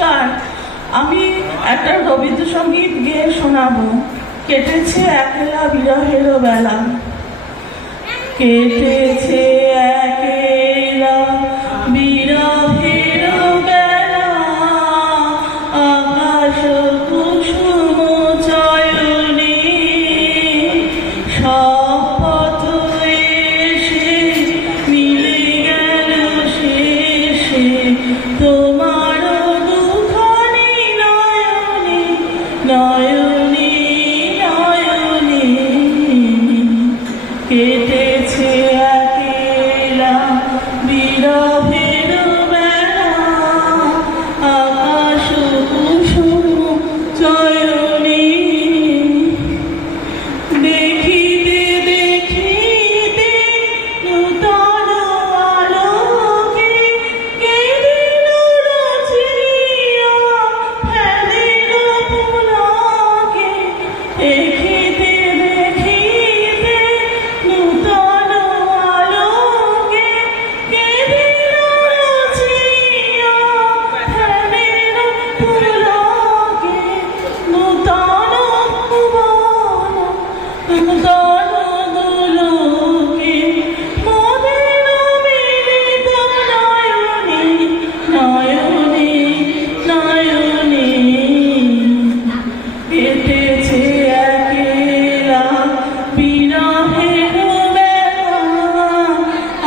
নমস্কার, আমি একটা রবীন্দ্রসঙ্গীত গেয়ে শোনাবো। কেটেছে একলা বিরহের বেলা, কেটেছে একলা বিরহের বেলা, আকাশ কুসুম চয়নে সব পথ এসে মিলে গেল শেষে তোমার দুখানি নয়নে নয়নে নয়নে। কেটেছে একলা বিরহের বেলা, আকাশ কুসুম চয়নে দেখিতে দেখিতে নূতন আলোকে কেঁদিল রচিয়া ফেলিল পুলকে। দেখিতে দেখিতে নূতন আলোকে কেঁদিল রচিয়া ফেলিল পুলকে। নূতন ভুবন নূতন দুলোকে মোদের মিলিত নয়নে নয়নে নয়নে। কেটেছে একলা বিরহের বেলা,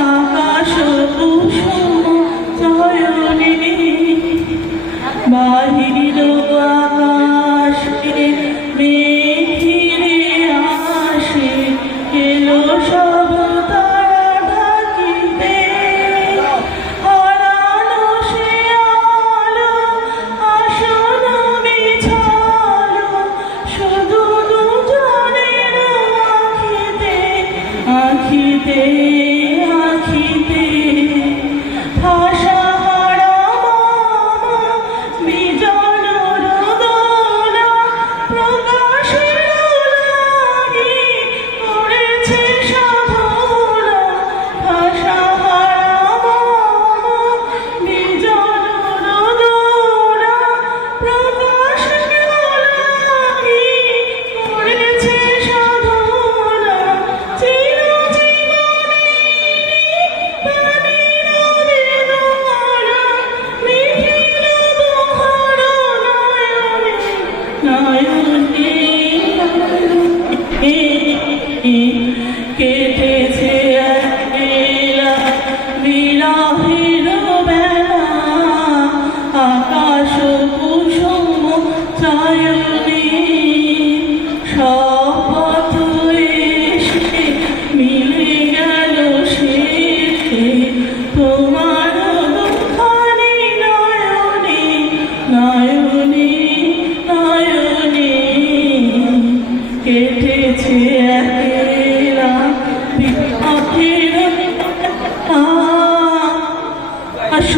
আকাশ কুসুম চয়নে বাহির আকাশে মেঘিরে আসে এলো সব তারা ঢাকিতে। হারানো সে আলো আসন বিছালো শুধু দুজনের আখিতে আখিতে আখিতে। ভাষাহারা মামা বিজন রোদনা প্রকাশের লাগি করেছে সাধনা। ভাষাহারা মামা বিজন রোদনা প্রকাশের লাগি করেছে সাধনা। কেটেছে একলা বিরহের বেলা, আকাশ কুসুম চয়নে সব পথ এসে মিলে গেল শেষে তোমার দুখানি নয়নে নয়নে নয়নে। কেটেছে একলা বিরহের বেলা, আকাশ